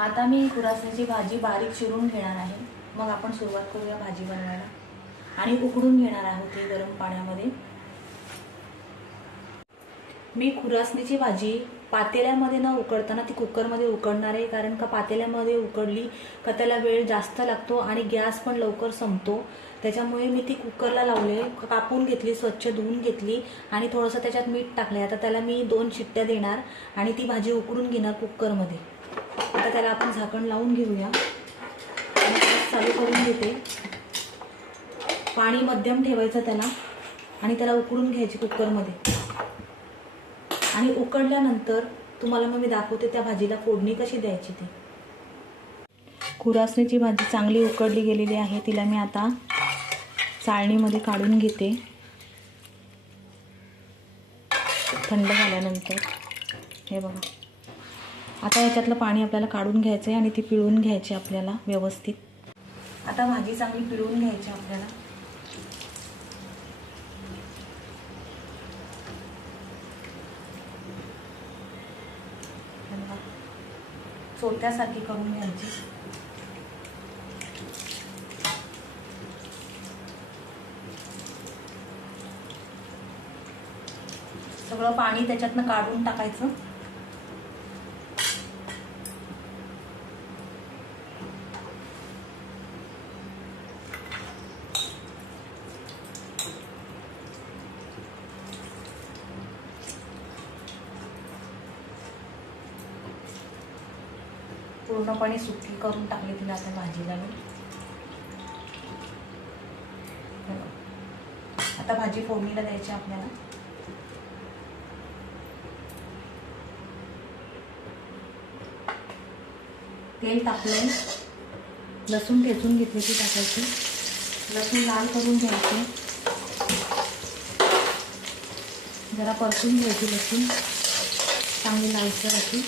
आता मी खुरासण्याची भाजी बारीक चिरून घेणार आहे. मग आपण सुरुवात करूया भाजी बनवायला. आणि उकडून घेणार आहोत ते गरम पाण्यामध्ये. मी खुरासणीची भाजी पातेल्यामध्ये न उकडताना ती कुकरमध्ये उकडणार आहे कारण का पातेल्यामध्ये उकडली का त्याला वेळ जास्त लागतो आणि गॅस पण लवकर संपतो. त्याच्यामुळे मी ती कुकरला लावले कापून घेतली स्वच्छ धुवून घेतली आणि थोडंसं त्याच्यात मीठ टाकले आता त्याला मी दोन शिट्ट्या देणार आणि ती भाजी उकडून घेणार कुकरमध्ये. आता त्याला आपण झाकण लावून घेऊया. चालू करून घेते. पाणी मध्यम ठेवायचं त्याला. आणि त्याला उकडून घ्यायची कुकरमध्ये. आणि उकडल्यानंतर तुम्हाला मग मी दाखवते त्या भाजीला फोडणी कशी द्यायची ती. कुरासणीची भाजी चांगली उकडली गेलेली आहे. तिला मी आता चाळणीमध्ये काढून घेते. थंड झाल्यानंतर. हे बघा. आता याच्यातलं पाणी आपल्याला काढून घ्यायचं आहे आणि ती पिळून घ्यायची आपल्याला व्यवस्थित. आता भाजी चांगली पिळून घ्यायची आपल्याला. सोत्यासाठी करून घ्यायची. सगळं पाणी त्याच्यातनं काढून टाकायचं. पूर्णपणे सुकी करून टाकली तिला आता भाजीला मी. आता भाजी फोडणीला द्यायची आपल्याला. तेल टाकलंय. लसूण ठेचून घेतली ती टाकायची. लसूण लाल करून घ्यायचे. जरा परतून घ्यायची लसूण. चांगली लालसर अशी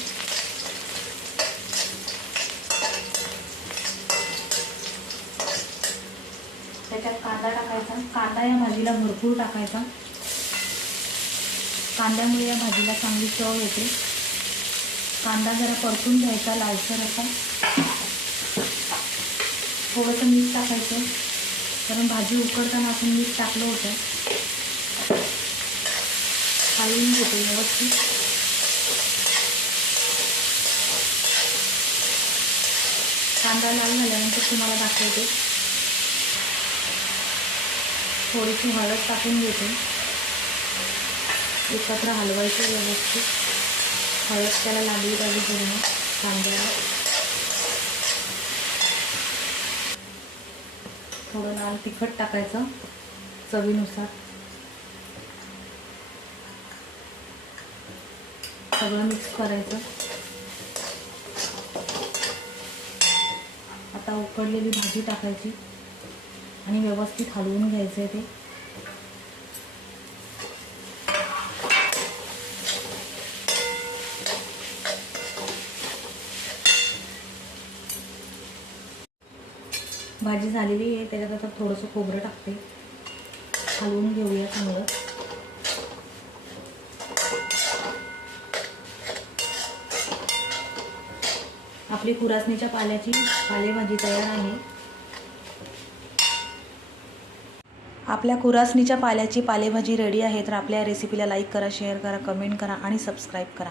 त्याच्यात कांदा टाकायचा कांदा या भाजीला भरपूर टाकायचा. कांद्यामुळे या भाजीला चांगली चव येते. कांदा जरा परतून घ्यायचा लालसर असा. थोडंसं मीठ टाकायचं कारण भाजी उकडताना आपण मीठ टाकलं होतं. हलवून घेतो व्यवस्थित. कांदा लाल झाल्यानंतर तुम्हाला दाखवते. थोडीशी हळद टाकून घेते. एकत्र हलवायचं व्यवस्थित. हळद त्याला लागली पाहिजे पूर्ण कांद्याला थोडं लाल तिखट टाकायचं चवीनुसार. सगळं मिक्स करायचं. आता उकडलेली भाजी टाकायची. आणि व्यवस्थित हलवून घ्यायचं आहे ते. भाजी झालेली आहे त्याच्यात आता थोडंसं खोबरं टाकते. हलवून घेऊया चांगलं. आपली कुरासणीच्या पाल्याची पालेभाजी तयार आहे. आपल्या कुरासणीच्या पाल्याची पालेभाजी रेडी आहे तर आपल्या रेसिपीला लाईक करा शेअर करा कमेंट करा आणि सबस्क्राईब करा.